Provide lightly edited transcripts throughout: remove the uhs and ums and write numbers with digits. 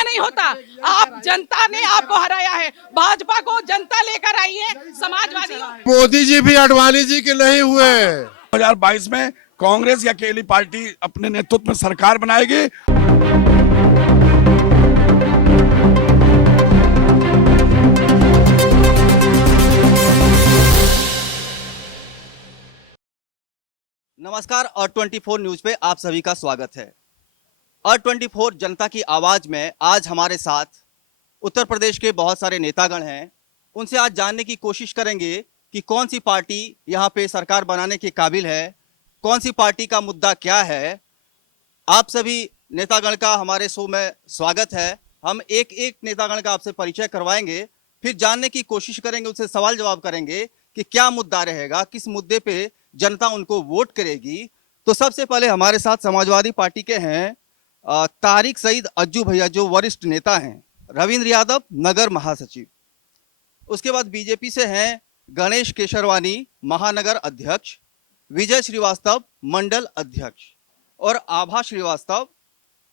में नहीं होता। आप, जनता ने आपको हराया है, भाजपा को जनता लेकर आई है, समाजवादी। मोदी जी भी अडवाणी जी के नहीं हुए। 2022 में कांग्रेस या अकेली पार्टी अपने नेतृत्व में सरकार बनाएगी। नमस्कार, और 24 न्यूज पे आप सभी का स्वागत है। और 24 जनता की आवाज में आज हमारे साथ उत्तर प्रदेश के बहुत सारे नेतागण हैं। उनसे आज जानने की कोशिश करेंगे कि कौन सी पार्टी यहाँ पे सरकार बनाने के काबिल है, कौन सी पार्टी का मुद्दा क्या है। आप सभी नेतागण का हमारे शो में स्वागत है। हम एक एक नेतागण का आपसे परिचय करवाएंगे, फिर जानने की कोशिश करेंगे, उनसे सवाल जवाब करेंगे कि क्या मुद्दा रहेगा, किस मुद्दे पे जनता उनको वोट करेगी। तो सबसे पहले हमारे साथ समाजवादी पार्टी के हैं तारिक सईद अज्जू भैया, जो वरिष्ठ नेता हैं। रविंद्र यादव, नगर महासचिव। उसके बाद बीजेपी से हैं गणेश केशरवानी, महानगर अध्यक्ष। विजय श्रीवास्तव, मंडल अध्यक्ष। और आभा श्रीवास्तव,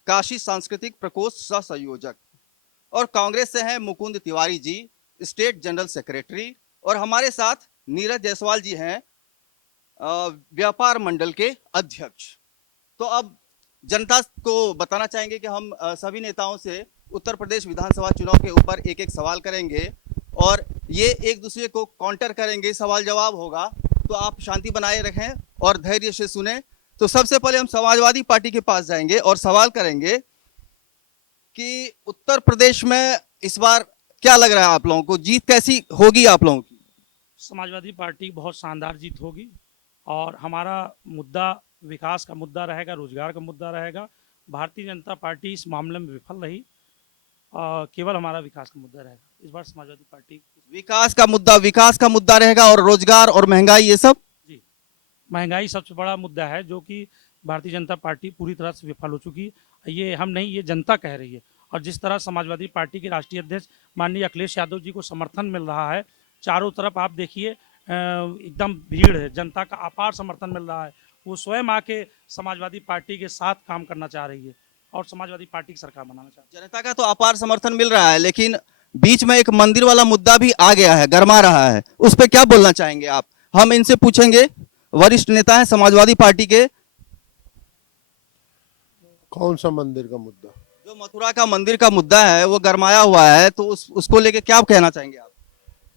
काशी सांस्कृतिक प्रकोष्ठ सह संयोजक। और कांग्रेस से हैं Mukund Tiwari ji, state general secretary. और हमारे साथ नीरज जायसवाल जी हैं, व्यापार मंडल के अध्यक्ष। तो अब जनता को बताना चाहेंगे कि हम सभी नेताओं से उत्तर प्रदेश विधानसभा चुनाव के ऊपर एक एक सवाल करेंगे और ये एक दूसरे को काउंटर करेंगे, सवाल जवाब होगा। तो आप शांति बनाए रखें और धैर्य से सुने। तो सबसे पहले हम समाजवादी पार्टी के पास जाएंगे और सवाल करेंगे कि उत्तर प्रदेश में इस बार क्या लग रहा है आप लोगों को, जीत कैसी होगी आप लोगों की? समाजवादी पार्टी बहुत शानदार जीत होगी और हमारा मुद्दा विकास का मुद्दा रहेगा, रोजगार का मुद्दा रहेगा। भारतीय जनता पार्टी इस मामले में विफल रही, केवल हमारा विकास का मुद्दा रहेगा। इस बार समाजवादी पार्टी विकास का मुद्दा रहेगा और रोजगार और महंगाई, ये सब। जी, महंगाई सबसे बड़ा मुद्दा है, जो कि भारतीय जनता पार्टी पूरी तरह से विफल हो चुकी। ये हम नहीं, ये जनता कह रही है। और जिस तरह समाजवादी पार्टी के राष्ट्रीय अध्यक्ष माननीय अखिलेश यादव जी को समर्थन मिल रहा है, चारों तरफ आप देखिए एकदम भीड़ है, जनता का अपार समर्थन मिल रहा है। वो स्वयं आके समाजवादी पार्टी के साथ काम करना चाह रही है और समाजवादी पार्टी की सरकार बनाना चाहती है। जनता का तो अपार समर्थन मिल रहा है, लेकिन बीच में एक मंदिर वाला मुद्दा भी आ गया है, गरमा रहा है। उस पर क्या बोलना चाहेंगे आप? हम इनसे पूछेंगे, वरिष्ठ नेता है समाजवादी पार्टी के। कौन सा मंदिर का मुद्दा? जो मथुरा का मंदिर का मुद्दा है वो गरमाया हुआ है, तो उसको लेके क्या कहना चाहेंगे आप?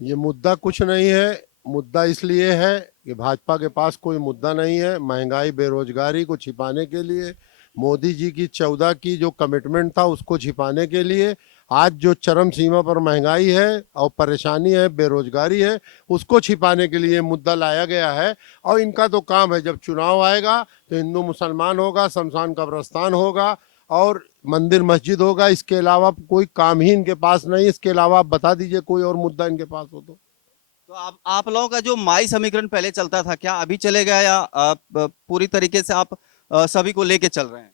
ये मुद्दा कुछ नहीं है। मुद्दा इसलिए है कि भाजपा के पास कोई मुद्दा नहीं है। महंगाई बेरोजगारी को छिपाने के लिए, मोदी जी की 14 की जो कमिटमेंट था उसको छिपाने के लिए, आज जो चरम सीमा पर महंगाई है और परेशानी है, बेरोजगारी है, उसको छिपाने के लिए मुद्दा लाया गया है। और इनका तो काम है, जब चुनाव आएगा तो हिंदू मुसलमान होगा, शमशान कब्रस्तान होगा और मंदिर मस्जिद होगा। इसके अलावा कोई काम ही इनके पास नहीं। इसके अलावा आप बता दीजिए कोई और मुद्दा इनके पास हो तो। आप लोगों का जो माई समीकरण पहले चलता था, क्या अभी चलेगा या पूरी तरीके से आप सभी को लेके चल रहे हैं?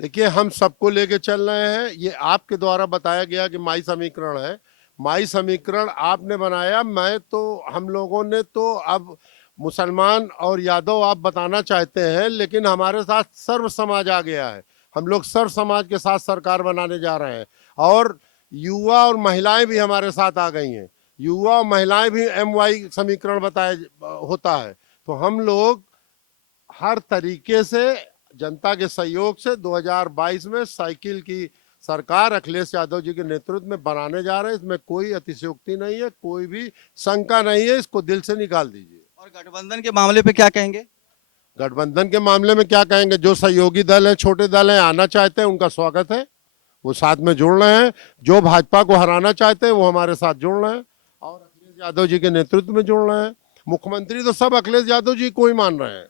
देखिए, हम सबको लेके चल रहे हैं। ये आपके द्वारा बताया गया कि माई समीकरण है। माई समीकरण आपने बनाया, मैं तो, हम लोगों ने तो अब मुसलमान और यादव आप बताना चाहते हैं, लेकिन हमारे साथ सर्व समाज आ गया है। हम लोग सर्व समाज के साथ सरकार बनाने जा रहे हैं और युवा और महिलाएं भी हमारे साथ आ गई हैं। युवा और महिलाएं भी MY समीकरण बताया होता है। तो हम लोग हर तरीके से जनता के सहयोग से 2022 में साइकिल की सरकार अखिलेश यादव जी के नेतृत्व में बनाने जा रहे हैं। इसमें कोई अतिशयोक्ति नहीं है, कोई भी शंका नहीं है। इसको दिल से निकाल दीजिए। और गठबंधन के मामले पे क्या कहेंगे? गठबंधन के मामले में क्या कहेंगे? जो सहयोगी दल है, छोटे दल है, आना चाहते हैं, उनका स्वागत है, वो साथ में जुड़ रहे हैं। जो भाजपा को हराना चाहते हैं वो हमारे साथ जुड़ रहे हैं और अखिलेश यादव जी के नेतृत्व में जुड़ रहे हैं। मुख्यमंत्री तो सब अखिलेश यादव जी को ही मान रहे हैं।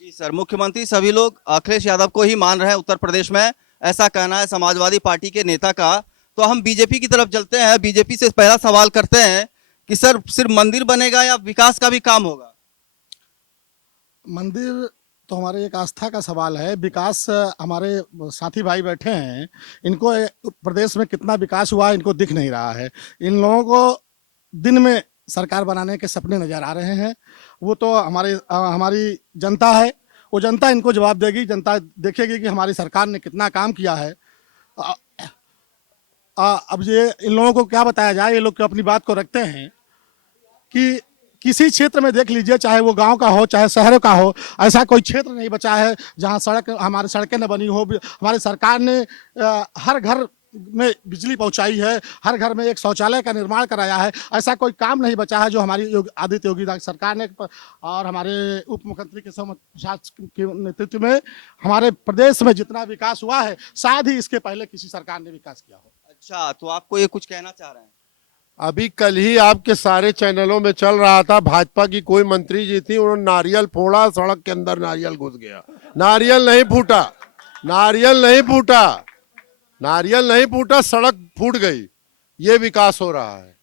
जी सर, मुख्यमंत्री सभी लोग अखिलेश यादव को ही मान रहे हैं उत्तर प्रदेश में, ऐसा कहना है समाजवादी पार्टी के नेता का। तो हम बीजेपी की तरफ चलते हैं। बीजेपी से पहला सवाल करते हैं कि सर, सिर्फ मंदिर बनेगा या विकास का भी काम होगा? मंदिर तो हमारे एक आस्था का सवाल है। विकास, हमारे साथी भाई बैठे हैं, इनको प्रदेश में कितना विकास हुआ इनको दिख नहीं रहा है। इन लोगों को दिन में सरकार बनाने के सपने नजर आ रहे हैं। वो तो हमारी जनता है, वो जनता इनको जवाब देगी। जनता देखेगी कि हमारी सरकार ने कितना काम किया है। अब ये इन लोगों को क्या बताया जाए, ये लोग क्यों अपनी बात को रखते हैं कि किसी क्षेत्र में देख लीजिए, चाहे वो गांव का हो चाहे शहरों का हो, ऐसा कोई क्षेत्र नहीं बचा है जहां हमारी सड़कें न बनी हो। हमारी सरकार ने हर घर में बिजली पहुंचाई है, हर घर में एक शौचालय का निर्माण कराया है। ऐसा कोई काम नहीं बचा है जो हमारी आदित्य योगी सरकार ने और हमारे उप मुख्यमंत्री के नेतृत्व में हमारे प्रदेश में जितना विकास हुआ है, शायद ही इसके पहले किसी सरकार ने विकास किया हो। अच्छा, तो आपको ये कुछ कहना चाह रहे हैं? अभी कल ही आपके सारे चैनलों में चल रहा था, भाजपा की कोई मंत्री जी थी, उन्होंने नारियल फोड़ा, सड़क के अंदर नारियल घुस गया। नारियल नहीं फूटा, नारियल नहीं फूटा, नारियल नहीं फूटा, सड़क फूट गई। ये विकास हो रहा है।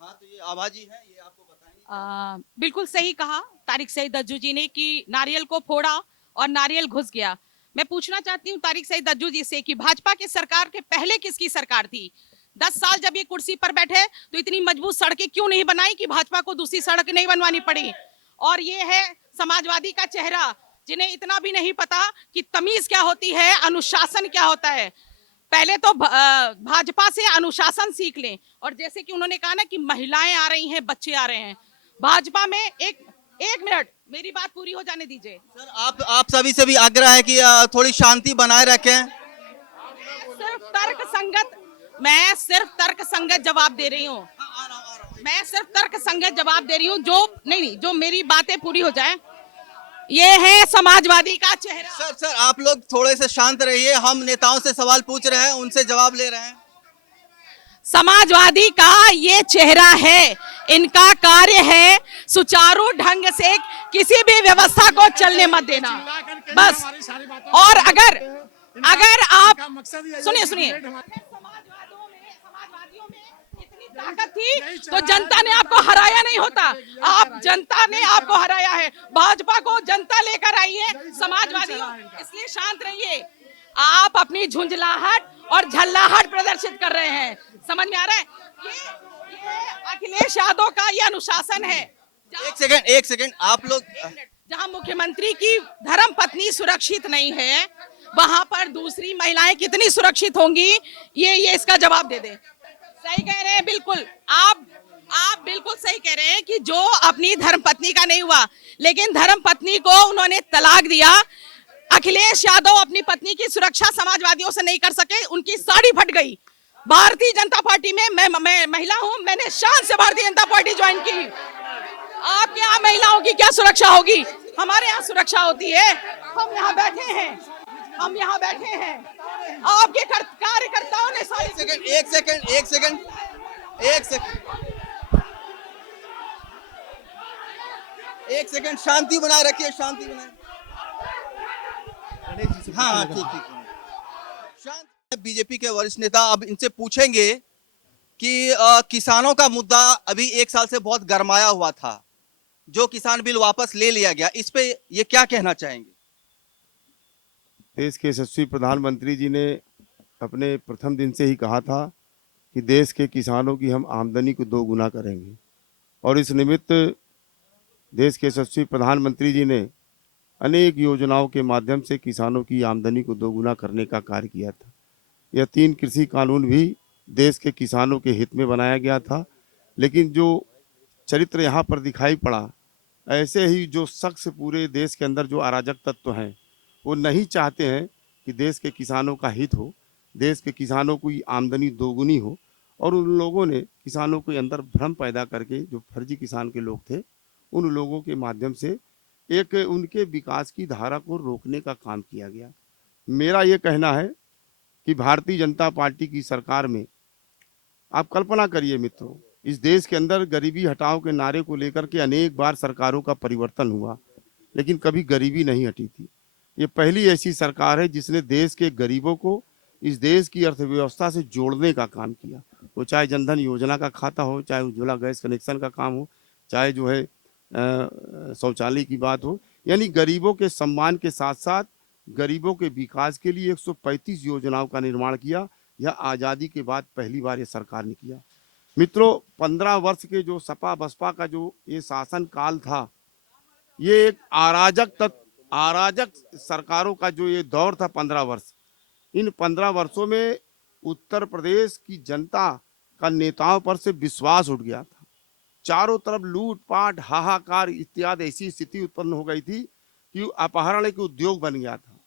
हाँ, तो ये आवाजी है, ये आपको बताएंगे। बिल्कुल सही कहा तारिक सईद दज्जू जी ने कि नारियल को फोड़ा और नारियल घुस गया। मैं पूछना चाहती हूँ तारिक सईद दज्जू जी से कि भाजपा की सरकार के पहले किसकी सरकार थी? 10 साल जब ये कुर्सी पर बैठे तो इतनी मजबूत सड़कें क्यों नहीं बनाई कि भाजपा को दूसरी सड़क नहीं बनवानी पड़ी? और ये है समाजवादी का चेहरा, जिन्हें इतना भी नहीं पता कि तमीज क्या होती है, अनुशासन क्या होता है। पहले तो भाजपा से अनुशासन सीख लें। और जैसे कि उन्होंने कहा ना कि महिलाएं आ रही हैं, बच्चे आ रहे हैं, भाजपा में एक मिनट मेरी बात पूरी हो जाने दीजिए। सर, आप सभी से भी आग्रह है कि थोड़ी शांति बनाए रखें। मैं सिर्फ तर्क संगत जवाब दे रही हूँ। मैं सिर्फ तर्क संगत जवाब दे रही हूँ, जो मेरी बातें पूरी हो जाए। ये है समाजवादी का चेहरा। सर, आप लोग थोड़े से शांत रहिए। हम नेताओं से सवाल पूछ रहे हैं, उनसे जवाब ले रहे हैं। समाजवादी का ये चेहरा है, इनका कार्य है सुचारू ढंग से किसी भी व्यवस्था को चलने मत देना, बस। और अगर आप सुनिए, समाजवादियों में इतनी ताकत थी तो जनता ने आपको हराया नहीं होता। जनता ने आपको हराया है। भाजपा को जनता लेकर आई है, समाजवादियों, इसलिए शांत रहिए। आप अपनी झुंझलाहट और झल्लाहट प्रदर्शित कर रहे हैं, समझ में आ रहा है? ये अखिलेश यादव का ये अनुशासन है। एक सेकंड, आप लोग, जहां मुख्यमंत्री की धर्म पत्नी सुरक्षित नहीं है, वहां पर दूसरी महिलाएं कितनी सुरक्षित होंगी, ये इसका जवाब दे दे। सही कह रहे हैं, बिल्कुल आप बिल्कुल सही कह रहे हैं कि जो अपनी धर्म पत्नी का नहीं हुआ, लेकिन धर्म पत्नी को उन्होंने तलाक दिया। अखिलेश यादव अपनी पत्नी की सुरक्षा समाजवादियों से नहीं कर सके, उनकी साड़ी फट गई। भारतीय जनता पार्टी में मैं महिला हूं, मैंने शान से भारतीय जनता पार्टी ज्वाइन की। आपके यहाँ महिलाओं की क्या सुरक्षा होगी? हमारे यहाँ सुरक्षा होती है। हम यहाँ बैठे हैं, आपके कार्यकर्ताओं ने एक सेकंड शांति बनाए रखिए, शांति बनाए। हाँ, ठीक। शांत। बीजेपी के वरिष्ठ नेता, अब इनसे पूछेंगे कि किसानों का मुद्दा अभी 1 साल से बहुत गरमाया हुआ था, जो किसान बिल वापस ले लिया गया, इस पे ये क्या कहना चाहेंगे? देश के यशस्वी प्रधानमंत्री जी ने अपने प्रथम दिन से ही कहा था कि देश के किसानों की हम आमदनी को 2 गुना करेंगे, और इस निमित्त देश के यशस्वी प्रधानमंत्री जी ने अनेक योजनाओं के माध्यम से किसानों की आमदनी को 2 गुना करने का कार्य किया था। यह 3 कृषि कानून भी देश के किसानों के हित में बनाया गया था, लेकिन जो चरित्र यहाँ पर दिखाई पड़ा, ऐसे ही जो शख्स पूरे देश के अंदर जो अराजक तत्व हैं, वो नहीं चाहते हैं कि देश के किसानों का हित हो, देश के किसानों की आमदनी 2 गुनी हो, और उन लोगों ने किसानों के अंदर भ्रम पैदा करके, जो फर्जी किसान के लोग थे, उन लोगों के माध्यम से एक उनके विकास की धारा को रोकने का काम किया गया। मेरा ये कहना है कि भारतीय जनता पार्टी की सरकार में, आप कल्पना करिए मित्रों, इस देश के अंदर गरीबी हटाओ के नारे को लेकर के अनेक बार सरकारों का परिवर्तन हुआ, लेकिन कभी गरीबी नहीं हटी थी। ये पहली ऐसी सरकार है जिसने देश के गरीबों को इस देश की अर्थव्यवस्था से जोड़ने का काम किया। वो चाहे जनधन योजना का खाता हो, चाहे उज्ज्वला गैस कनेक्शन का काम हो, चाहे जो है शौचालय की बात हो, यानी गरीबों के सम्मान के साथ साथ गरीबों के विकास के लिए 135 योजनाओं का निर्माण किया। यह आज़ादी के बाद पहली बार ये सरकार ने किया। मित्रों, 15 वर्ष के जो सपा बसपा का जो ये शासन काल था, ये एक अराजक सरकारों का जो ये दौर था 15 वर्ष, इन 15 वर्षों में उत्तर प्रदेश की जनता का नेताओं पर से विश्वास उठ गया था। चारों तरफ लूटपाट, हाहाकार इत्यादि ऐसी स्थिति उत्पन्न हो गई थी कि अपहरण एक उद्योग बन गया था।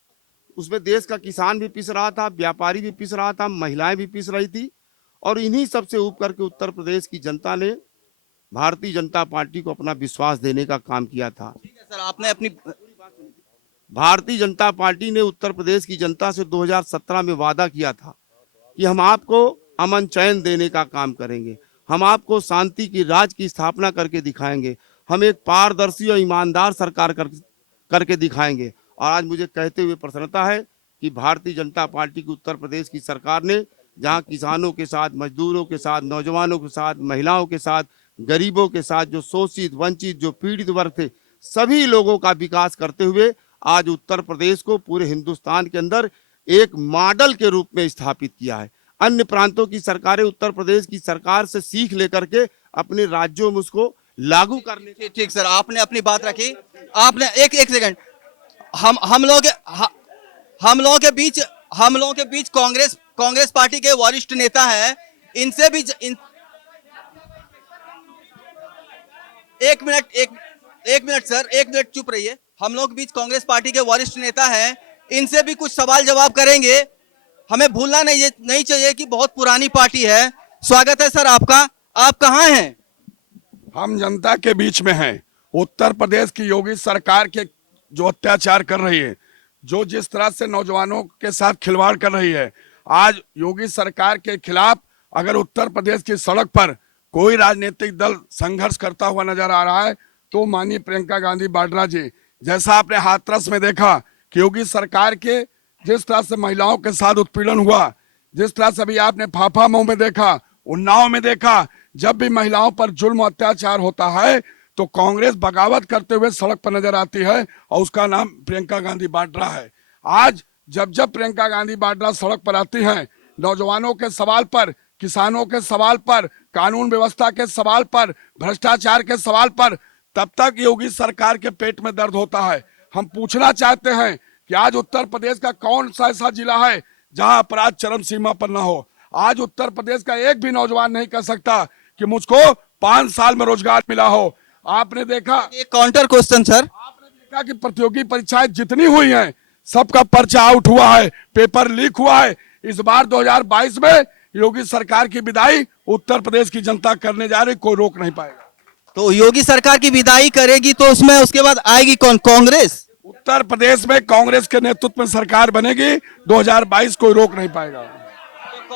उसमें देश का किसान भी पिस रहा था, व्यापारी भी पिस रहा था, महिलाएं भी पिस रही थी। और इन्हीं सबसे ऊब करके उत्तर प्रदेश की जनता ने भारतीय जनता पार्टी को अपना विश्वास देने का काम किया था। ठीक है सर, आपने अपनी भारतीय जनता पार्टी ने उत्तर प्रदेश की जनता से 2017 में वादा किया था कि हम आपको अमन चैन देने का काम करेंगे, हम आपको शांति की राज की स्थापना करके दिखाएंगे, हम एक पारदर्शी और ईमानदार सरकार करके दिखाएंगे। और आज मुझे कहते हुए प्रसन्नता है कि भारतीय जनता पार्टी की उत्तर प्रदेश की सरकार ने जहां किसानों के साथ, मजदूरों के साथ, नौजवानों के साथ, महिलाओं के साथ, गरीबों के साथ, जो शोषित, वंचित, जो पीड़ित वर्ग थे, सभी लोगों का विकास करते हुए आज उत्तर प्रदेश को पूरे हिंदुस्तान के अंदर एक मॉडल के रूप में स्थापित किया है। अन्य प्रांतों की सरकारें उत्तर प्रदेश की सरकार से सीख लेकर के अपने राज्यों में उसको लागू करने। ठीक सर, आपने अपनी बात रखी। आपने एक सेकंड, हम लोगों के बीच कांग्रेस पार्टी के वरिष्ठ नेता हैं, इनसे भी एक मिनट सर, एक मिनट चुप रहिए। हम लोग के बीच कांग्रेस पार्टी के वरिष्ठ नेता हैं, इनसे भी कुछ सवाल जवाब करेंगे। हमें भूलना नहीं चाहिए कि बहुत पुरानी पार्टी है। स्वागत है सर आपका। आप कहाँ हैं? हम जनता के बीच में हैं। उत्तर प्रदेश की योगी सरकार के जो अत्याचार कर रही है, जो जिस तरह से नौजवानों के साथ खिलवाड़ कर रही है, आज योगी सरकार के खिलाफ अगर उत्तर प्रदेश की सड़क पर कोई राजनीतिक दल संघर्ष करता हुआ नजर आ रहा है तो माननीय प्रियंका गांधी वाड्रा जी, जैसा आपने हाथरस में देखा कि योगी सरकार के जिस तरह से महिलाओं के साथ उत्पीड़न हुआ, जिस तरह से अभी आपने फाफामऊ में देखा, उन्नाव में देखा, जब भी महिलाओं पर जुल्म अत्याचार होता है तो कांग्रेस बगावत करते हुए सड़क पर नजर आती है और उसका नाम प्रियंका गांधी वाड्रा है। आज जब प्रियंका गांधी वाड्रा सड़क पर आती हैं, नौजवानों के सवाल पर, किसानों के सवाल पर, कानून व्यवस्था के सवाल पर, भ्रष्टाचार के सवाल पर, तब तक योगी सरकार के पेट में दर्द होता है। हम पूछना चाहते हैं कि आज उत्तर प्रदेश का कौन सा ऐसा जिला है जहां अपराध चरम सीमा पर ना हो। आज उत्तर प्रदेश का एक भी नौजवान नहीं कह सकता कि मुझको 5 साल में रोजगार मिला हो। आपने देखा, एक काउंटर क्वेश्चन सर, आपने देखा कि प्रतियोगी परीक्षाएं जितनी हुई हैं सबका पर्चा आउट हुआ है, पेपर लीक हुआ है। इस बार 2022 में योगी सरकार की विदाई उत्तर प्रदेश की जनता करने जा रही, कोई रोक नहीं पाएगा। तो योगी सरकार की विदाई करेगी तो उसमें उसके बाद आएगी कौन? कांग्रेस। उत्तर प्रदेश में कांग्रेस के नेतृत्व में सरकार बनेगी, 2022 कोई रोक नहीं पाएगा। तो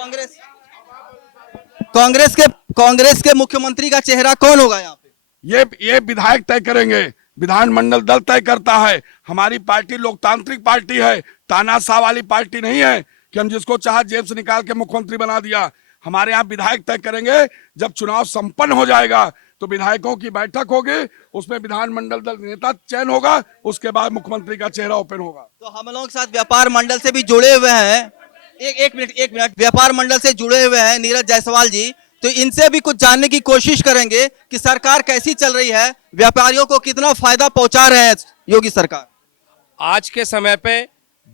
कांग्रेस के मुख्यमंत्री का चेहरा कौन होगा यहाँ पे? ये विधायक तय करेंगे, विधानमंडल दल तय करता है। हमारी पार्टी लोकतांत्रिक पार्टी है, तानाशाह वाली पार्टी नहीं है कि हम जिसको चाहा जेब से निकाल के मुख्यमंत्री बना दिया। हमारे यहाँ विधायक तय करेंगे। जब चुनाव संपन्न हो जाएगा तो विधायकों की बैठक होगी, उसमें विधानमंडल दल नेता चयन होगा, उसके बाद मुख्यमंत्री का चेहरा ओपन होगा। तो हम लोगों के साथ व्यापार मंडल से भी जुड़े हुए हैं, एक मिनट व्यापार मंडल से जुड़े हुए हैं नीरज जायसवाल जी, तो इनसे भी कुछ जानने की कोशिश करेंगे कि सरकार कैसी चल रही है, व्यापारियों को कितना फायदा पहुंचा रहे हैं योगी सरकार। आज के समय पे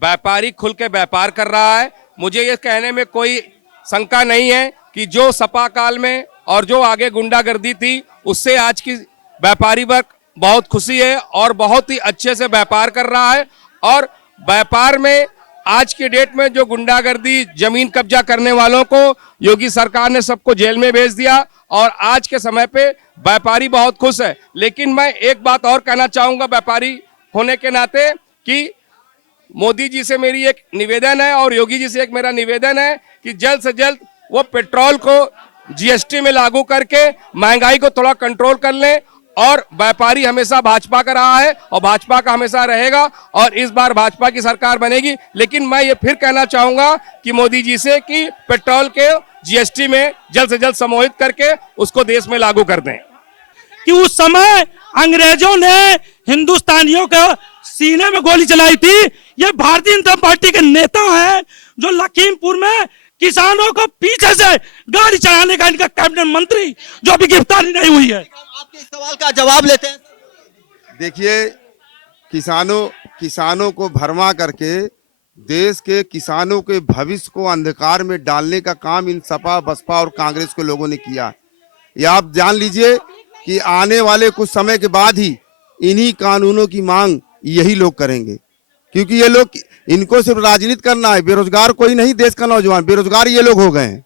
व्यापारी खुल के व्यापार कर रहा है। मुझे ये कहने में कोई शंका नहीं है कि जो सपा काल में और जो आगे गुंडागर्दी थी उससे आज की व्यापारी वर्ग बहुत खुशी है और बहुत ही अच्छे से व्यापार कर रहा है। और व्यापार में आज की डेट में जो गुंडागर्दी, जमीन कब्जा करने वालों को योगी सरकार ने सबको जेल में भेज दिया और आज के समय पे व्यापारी बहुत खुश है। लेकिन मैं एक बात और कहना चाहूंगा व्यापारी होने के नाते कि मोदी जी से मेरी एक निवेदन है और योगी जी से एक मेरा निवेदन है कि जल्द से जल्द वो पेट्रोल को जीएसटी में लागू करके महंगाई को थोड़ा कंट्रोल कर लें। और व्यापारी हमेशा भाजपा का रहा है और भाजपा का हमेशा रहेगा और इस बार भाजपा की सरकार बनेगी। लेकिन मैं ये फिर कहना चाहूंगा कि मोदी जी से कि पेट्रोल के जीएसटी में जल्द से जल्द समाहित करके उसको देश में लागू कर दें। कि उस समय अंग्रेजों ने हिंदुस्तानियों के सीने में गोली चलाई थी। ये भारतीय जनता पार्टी के नेता हैं जो लखीमपुर में किसानों को पीछे से गाड़ी चलाने का इनका कैबिनेट मंत्री जो अभी गिरफ्तारी नहीं हुई है। आपके इस सवाल का जवाब लेते हैं। देखिए, किसानों को भरमा करके देश के किसानों के भविष्य को अंधकार में डालने का काम इन सपा बसपा और कांग्रेस के लोगों ने किया। ये आप जान लीजिए कि आने वाले कुछ समय के बाद ही इन्हीं कानूनों की मांग यही लोग करेंगे, क्योंकि ये लोग, इनको सिर्फ राजनीति करना है। बेरोजगार कोई नहीं, देश का नौजवान बेरोजगार ये लोग हो गए हैं।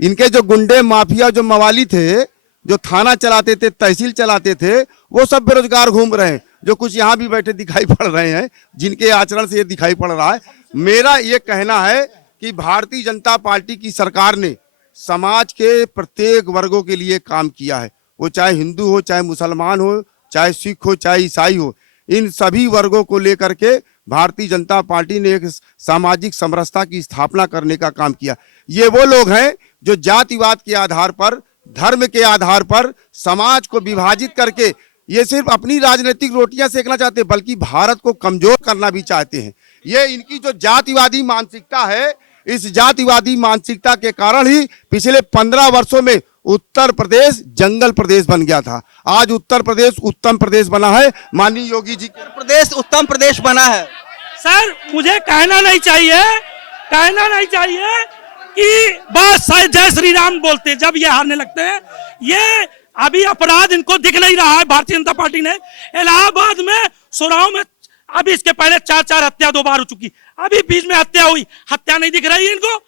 इनके जो गुंडे माफिया जो मवाली थे, जो थाना चलाते थे, तहसील चलाते थे, वो सब बेरोजगार घूम रहे हैं। जो कुछ यहाँ भी बैठे दिखाई पड़ रहे हैं, जिनके आचरण से ये दिखाई पड़ रहा है। मेरा ये कहना है कि भारतीय जनता पार्टी की सरकार ने समाज के प्रत्येक वर्गों के लिए काम किया है। वो चाहे हिंदू हो, चाहे मुसलमान हो, चाहे सिख हो, चाहे ईसाई हो, इन सभी वर्गों को लेकर के भारतीय जनता पार्टी ने एक सामाजिक समरसता की स्थापना करने का काम किया। ये वो लोग हैं जो जातिवाद के आधार पर, धर्म के आधार पर समाज को विभाजित करके ये सिर्फ अपनी राजनीतिक रोटियां सेकना चाहते हैं, बल्कि भारत को कमजोर करना भी चाहते हैं। ये इनकी जो जातिवादी मानसिकता है, इस जातिवादी मानसिकता के कारण ही पिछले 15 वर्षों में उत्तर प्रदेश जंगल प्रदेश बन गया था। आज उत्तर प्रदेश उत्तम प्रदेश बना है। माननीय योगी जी, प्रदेश उत्तम प्रदेश बना है। सर मुझे कहना नहीं चाहिए कि बस जय श्री राम बोलते जब ये हारने लगते हैं। ये अभी अपराध इनको दिख नहीं रहा है। भारतीय जनता पार्टी ने इलाहाबाद में, सुराव में, अभी इसके पहले 4 हत्या 2 बार हो चुकी, अभी बीच में हत्या हुई, हत्या नहीं दिख रही है इनको।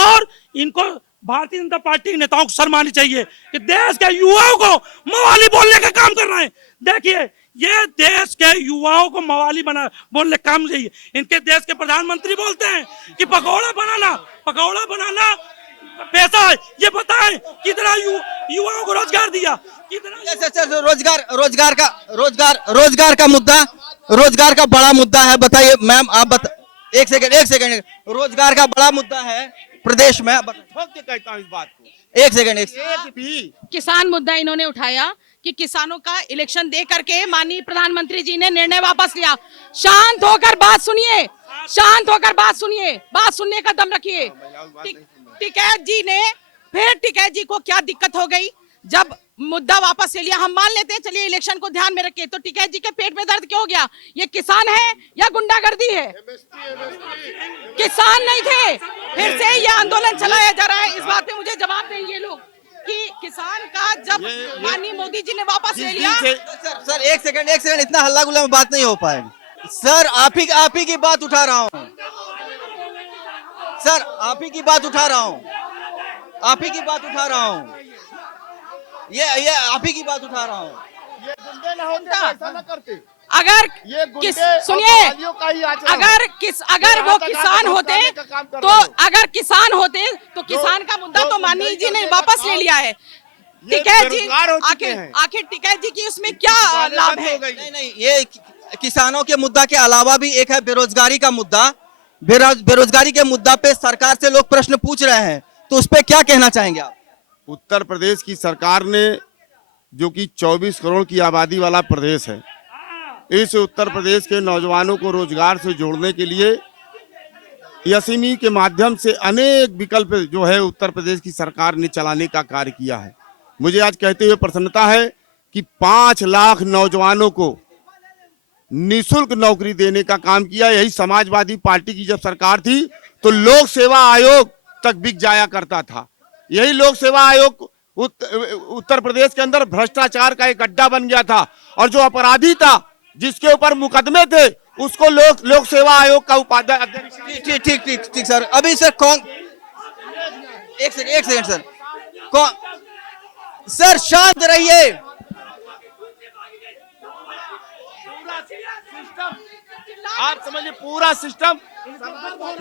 और इनको भारतीय जनता पार्टी के नेताओं को शर्म आनी चाहिए कि देश के युवाओं को मवाली बोलने का काम कर रहे हैं। देखिए, ये देश के युवाओं को मवाली बोलने का काम चाहिए। इनके देश के प्रधानमंत्री बोलते हैं कि पकौड़ा बनाना पैसा है। ये बताएं कितना युवाओं को रोजगार दिया, कितना रोजगार का बड़ा मुद्दा है। बताइए मैम, आप एक सेकंड रोजगार का बड़ा मुद्दा है प्रदेश में। कहता हूं इस बात को। एक सेकंड। किसान मुद्दा इन्होंने उठाया कि किसानों का इलेक्शन दे करके माननीय प्रधानमंत्री जी ने निर्णय वापस लिया। शांत होकर बात सुनिए, बात सुनने का दम रखिए। टिकैत जी ने, फिर टिकैत जी को क्या दिक्कत हो गई जब मुद्दा वापस ले लिया? हम मान लेते हैं, चलिए इलेक्शन को ध्यान में रखिए, तो टिकैत जी के पेट में दर्द क्यों हो गया? ये किसान है या गुंडागर्दी है? किसान नहीं थे, फिर से ये आंदोलन चलाया जा रहा है। इस बात पे मुझे जवाब दें ये लोग कि किसान का जब माननीय मोदी जी ने वापस ले लिया। सर एक सेकंड, इतना हल्ला गुल्ला में बात नहीं हो पाएगी। सर आप ही की बात उठा रहा हूँ। सर आप ही की बात उठा रहा हूँ। ये आप ही की बात उठा रहा हूँ। अगर सुनिए, अगर वो किसान होते तो किसान का मुद्दा तो माननीय जी ने वापस ले लिया है। टिकैत जी, आखिर टिकैत जी की उसमें क्या लाभ है? नहीं, ये किसानों के मुद्दा के अलावा भी एक है बेरोजगारी का मुद्दा। बेरोजगारी के मुद्दा पे सरकार से लोग प्रश्न पूछ रहे हैं, तो उस पे क्या कहना चाहेंगे आप? उत्तर प्रदेश की सरकार ने, जो कि 24 करोड़ की आबादी वाला प्रदेश है, इस उत्तर प्रदेश के नौजवानों को रोजगार से जोड़ने के लिए एसएमई के माध्यम से अनेक विकल्प जो है उत्तर प्रदेश की सरकार ने चलाने का कार्य किया है। मुझे आज कहते हुए प्रसन्नता है कि 5 लाख नौजवानों को निःशुल्क नौकरी देने का काम किया। यही समाजवादी पार्टी की जब सरकार थी तो लोक सेवा आयोग तक बिक जाया करता था। यही लोक सेवा आयोग उत्तर प्रदेश के अंदर भ्रष्टाचार का एक अड्डा बन गया था, और जो अपराधी था, जिसके ऊपर मुकदमे थे, उसको लोक सेवा आयोग का उपाध्यक्ष। ठीक सर। अभी सर कौन, एक सेकंड सर, कौन सर, शांत रहिए। आप समझिए पूरा सिस्टम।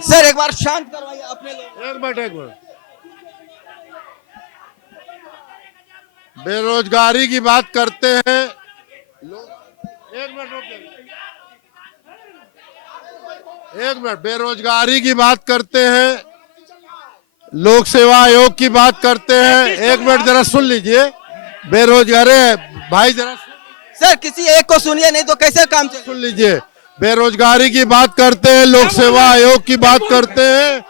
सर एक बार शांत करवाइए अपने लोग। एक मिनट। बेरोजगारी की बात करते हैं लोग। एक मिनट। बेरोजगारी की बात करते हैं, लोक सेवा आयोग की बात करते हैं। एक मिनट जरा सुन लीजिए। बेरोजगारी भाई जरा सर किसी एक को सुनिए, नहीं तो कैसे काम चलेगा? सुन लीजिए। बेरोजगारी की बात करते हैं, लोक सेवा आयोग की बात करते हैं।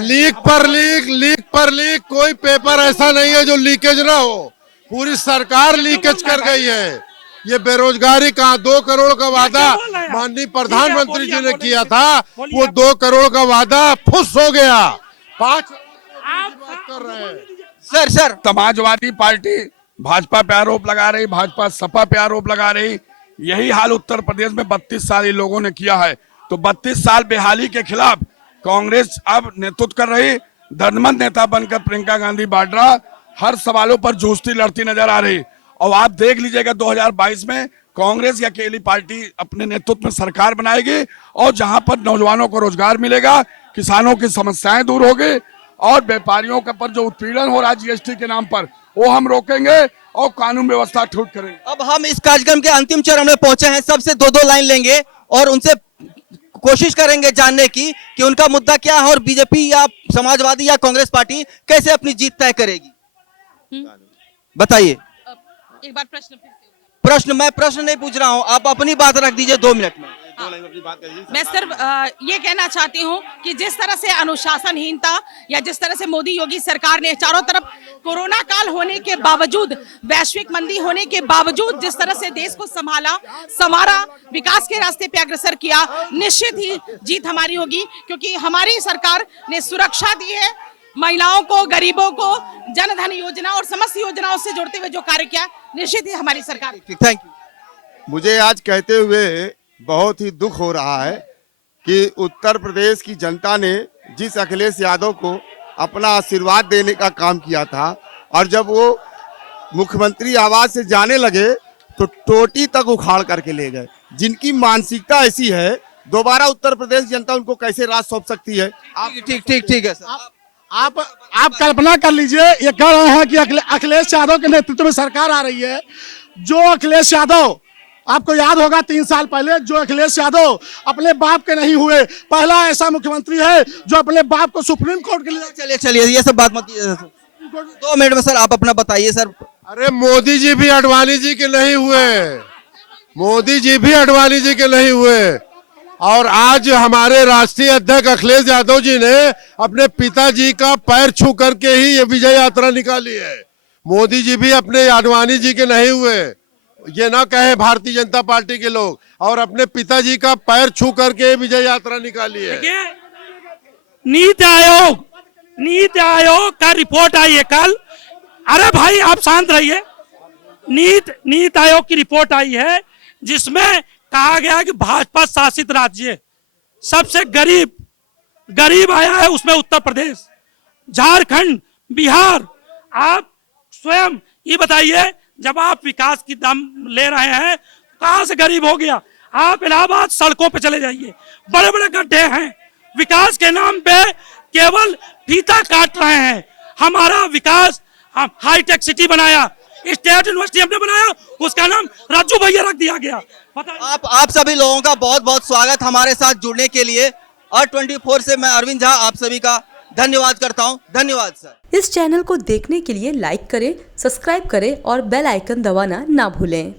लीक पर लीक, कोई पेपर ऐसा नहीं है जो लीकेज ना हो। पूरी सरकार लीकेज कर गई है। ये बेरोजगारी कहाँ, 2 करोड़ का वादा क्या बोल रहे हैं? माननीय ठीक है, प्रधानमंत्री बोलिए, जी ने बोलिए, किया था, बोलिए वो आप। 2 करोड़ का वादा फुस हो गया। 5 बात कर रहे हैं। सर समाजवादी पार्टी भाजपा पे आरोप लगा रही, भाजपा सपा पे आरोप लगा रही। यही हाल उत्तर प्रदेश में 32 साल इन लोगों ने किया है। तो 32 साल बेहाली के खिलाफ कांग्रेस अब नेतृत्व कर रही, धर्मंद नेता बनकर प्रियंका गांधी वाड्रा हर सवालों पर जूझती लड़ती नजर आ रही। और आप देख लीजिएगा 2022 में कांग्रेस की अकेली पार्टी अपने नेतृत्व में सरकार बनाएगी, और जहां पर नौजवानों को रोजगार मिलेगा, किसानों की समस्याएं दूर होगी, और व्यापारियों के पर जो उत्पीड़न हो रहा है जीएसटी के नाम पर, वो हम रोकेंगे और कानून व्यवस्था ठीक करेंगे। अब हम इस कार्यक्रम के अंतिम चरण में पहुंचे हैं। सबसे 2-2 लाइन लेंगे और उनसे कोशिश करेंगे जानने की कि उनका मुद्दा क्या है और बीजेपी या समाजवादी या कांग्रेस पार्टी कैसे अपनी जीत तय करेगी। बताइए। एक बार प्रश्न फिर से। मैं प्रश्न नहीं पूछ रहा हूं, आप अपनी बात रख दीजिए 2 मिनट में। मैं सिर्फ ये कहना चाहती हूँ कि जिस तरह से अनुशासनहीनता या जिस तरह से मोदी योगी सरकार ने चारों तरफ कोरोना काल होने के बावजूद, वैश्विक मंदी होने के बावजूद जिस तरह से देश को संवारा, विकास के रास्ते पे अग्रसर किया, निश्चित ही जीत हमारी होगी। क्योंकि हमारी सरकार ने सुरक्षा दी है, महिलाओं को, गरीबों को जनधन योजना और समस्त योजनाओं से जोड़ते हुए जो कार्य किया, निश्चित ही हमारी सरकार। Thank you. मुझे आज कहते हुए बहुत ही दुख हो रहा है कि उत्तर प्रदेश की जनता ने जिस अखिलेश यादव को अपना आशीर्वाद देने का काम किया था, और जब वो मुख्यमंत्री आवास से जाने लगे तो टोटी तक उखाड़ करके ले गए। जिनकी मानसिकता ऐसी है, दोबारा उत्तर प्रदेश जनता उनको कैसे राज सौंप सकती है? ठीक है सर। आप कल्पना कर लीजिए, ये कह रहे हैं कि अखिलेश यादव के नेतृत्व में सरकार आ रही है। जो अखिलेश यादव, आपको याद होगा 3 साल पहले जो अखिलेश यादव अपने बाप के नहीं हुए, पहला ऐसा मुख्यमंत्री है जो अपने बाप को सुप्रीम कोर्ट के लिए। चलिए ये सब बात मत कीजिए। 2 मिनट में सर आप अपना बताइए सर। अरे मोदी जी भी अडवाणी जी के नहीं हुए, मोदी जी भी अडवाणी जी के नहीं हुए। और आज हमारे राष्ट्रीय अध्यक्ष अखिलेश यादव जी ने अपने पिताजी का पैर छू करके ही ये विजय यात्रा निकाली है। मोदी जी भी अपने आडवाणी जी के नहीं हुए, ये ना कहे भारतीय जनता पार्टी के लोग, और अपने पिताजी का पैर छू करके विजय यात्रा निकाली है। नीति आयोग का रिपोर्ट आई है कल। अरे भाई आप शांत रहिए। नीति आयोग की रिपोर्ट आई है जिसमें कहा गया कि भाजपा शासित राज्य सबसे गरीब आया है, उसमें उत्तर प्रदेश, झारखंड, बिहार। आप स्वयं ये बताइए, जब आप विकास की दम ले रहे हैं कहां से गरीब हो गया? आप इलाहाबाद सड़कों पे चले जाइए, बड़े बड़े गड्ढे हैं, विकास के नाम पे केवल फीता काट रहे हैं। हमारा विकास, हम हाईटेक सिटी बनाया, स्टेट यूनिवर्सिटी हमने बनाया, उसका नाम राजू भैया रख दिया गया। आप सभी लोगों का बहुत बहुत स्वागत हमारे साथ जुड़ने के लिए। और 24 से मैं अरविंद झा आप सभी का धन्यवाद करता हूं। धन्यवाद सर। इस चैनल को देखने के लिए लाइक करें, सब्सक्राइब करें और बेल आइकन दबाना ना भूलें।